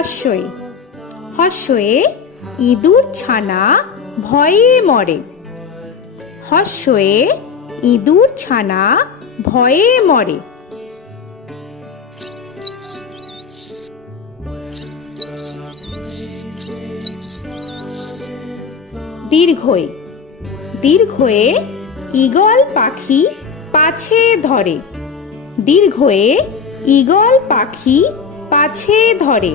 হর্ষই। হর্ষয়ে ইঁদুর ছানা ভয়ে মরে। হর্ষয়ে ইঁদুর ছানা ভয়ে মরে। দীর্ঘই। দীর্ঘয়ে ঈগল পাখি পাছে ধরে। দীর্ঘয়ে ঈগল পাখি পাছে ধরে।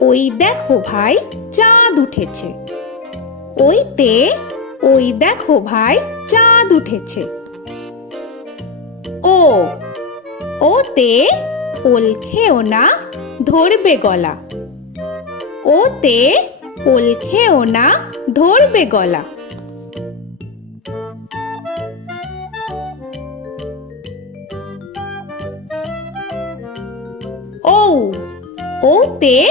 ওই দেখো ভাই, চাঁদ উঠেছে। ওইতে, ওই দেখো ভাই, চাঁদ উঠেছে। ও, ওতে ওল খেও না, ধরবে গলা। ওতে ওল খেও না, ধরবে গলা। ও ওতে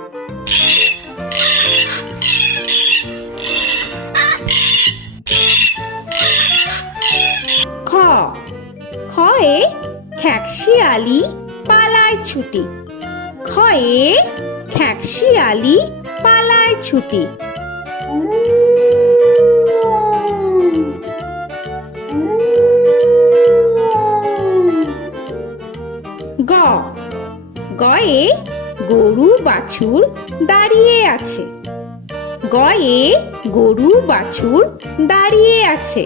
খ্যাকশিয়ালি পালায় ছুটি। খয়ে খ্যাকশিয়ালি পালায় ছুটি। গ। গয়ে গরু বাছুর দাঁড়িয়ে আছে। গয়ে গরু বাছুর দাঁড়িয়ে আছে।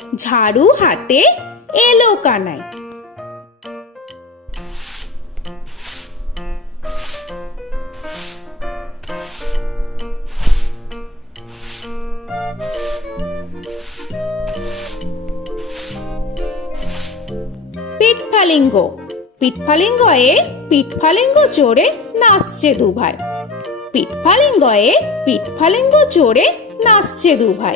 ঝাড়ু হাতে এলো কানায়। পিঠফালিঙ্গ। পিঠফালিঙ্গয়ে পিঠফালিঙ্গ চড়ে নাচছে দুভাই। পিঠফালিঙ্গয়ে পিঠফালিঙ্গ চড়ে নাচছে দুভাই।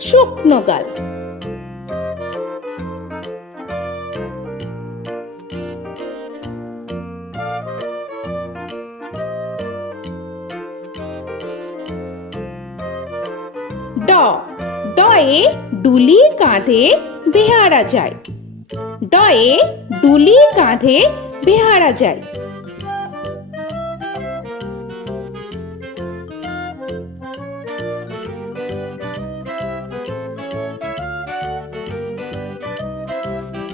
শুকনো গাল ড। ডয়ে ডুলি কাঁধে বেহারা যায়। ডয়ে ডুলি কাঁধে বেহারা যায়।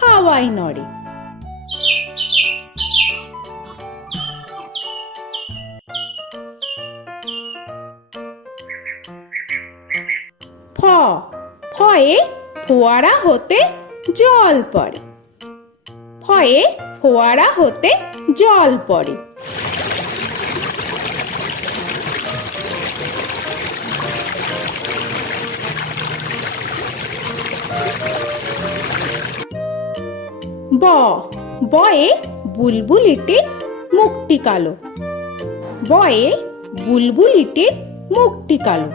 হাওয়ায় নড়ে। ফ ফয়ে ফোয়ারা হতে জল পড়ে। ফয়ে ফোয়ারা হতে জল পড়ে। ব। বয়ে বুলবুলিটির মুখটি কালো। বয়ে বুলবুলিটির মুখটি কালো।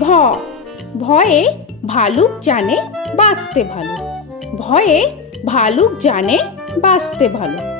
ভ। ভয়ে ভালুক জানে বাঁচতে ভালো। ভয়ে ভালুক জানে বাঁচতে ভালো।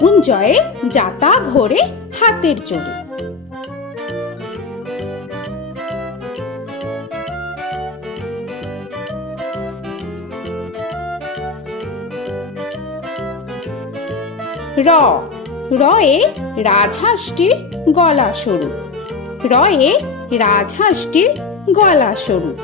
উঞ্জয়ে যাতা ঘোরে হাতের জোরে র রয়ে রাজহাঁসটির গলা সরু। রয়ে রাজহাঁসটির গলা সরু।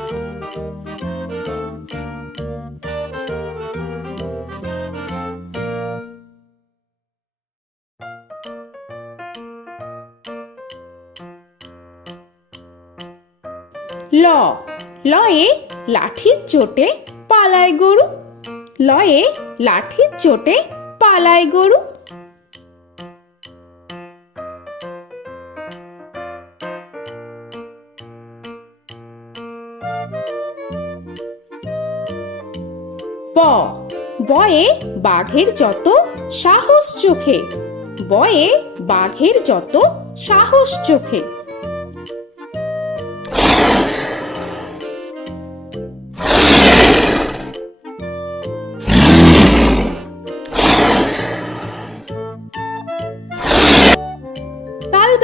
ল। লয়ে লাঠির চোটে পালায় গরু। লয়ে লাঠির চোটে পালায় গরু। ব। বয়ে বাঘের যত সাহস চোখে। বয়ে বাঘের যত সাহস চোখে।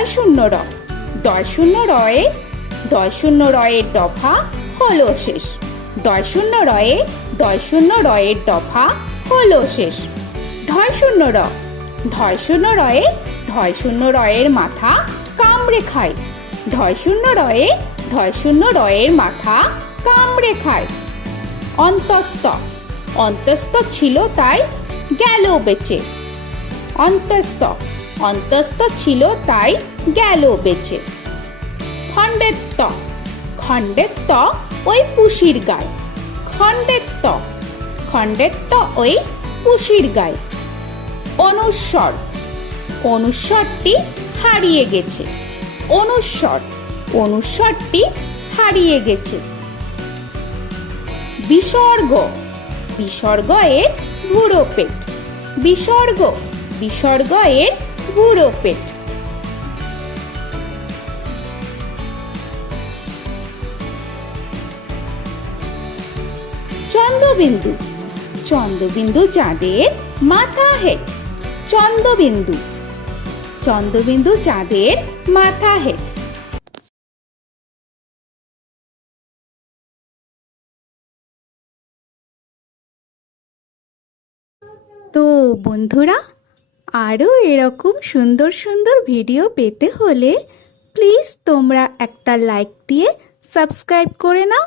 দয় শূন্য র দয় শূন্য রয়ে দয় শূন্য রয়ের দফা হলো শেষ। দয় শূন্য রয়ে দয় শূন্য রয়ের দফা হলো শেষ। ধয় শূন্য র। ধয় শূন্য রয়ে ধয় শূন্য রয়ের মাথা কামড়ে খায়। ধয় শূন্য রয়ে ধয় শূন্য রয়ের মাথা কামড়ে খায়। অন্তস্ত অন্তস্ত ছিল তাই গেল বেঁচে। অন্তস্ত অন্তস্ত ছিল তাই গেল বেঁচে। খণ্ডেত্ব খণ্ডেত্ব ওই পুষির গায় খণ্ডেত্ব খণ্ডেত্ব ওই পুষির গায়ে অনুস্বর, অনুস্বরটি হারিয়ে গেছে। অনুস্বর, অনুস্বরটি হারিয়ে গেছে। বিসর্গ বিসর্গ এর বুড়ো পেট বিসর্গ বিসর্গ এর বুড়ো পেট চন্দ্রবিন্দু। চন্দ্রবিন্দু চাঁদের মাথা হেড চন্দ্রবিন্দু। চন্দ্রবিন্দু চাঁদের মাথা হেট। তো বন্ধুরা, আরও এরকম সুন্দর সুন্দর ভিডিও পেতে হলে প্লিজ তোমরা একটা লাইক দিয়ে সাবস্ক্রাইব করে নাও।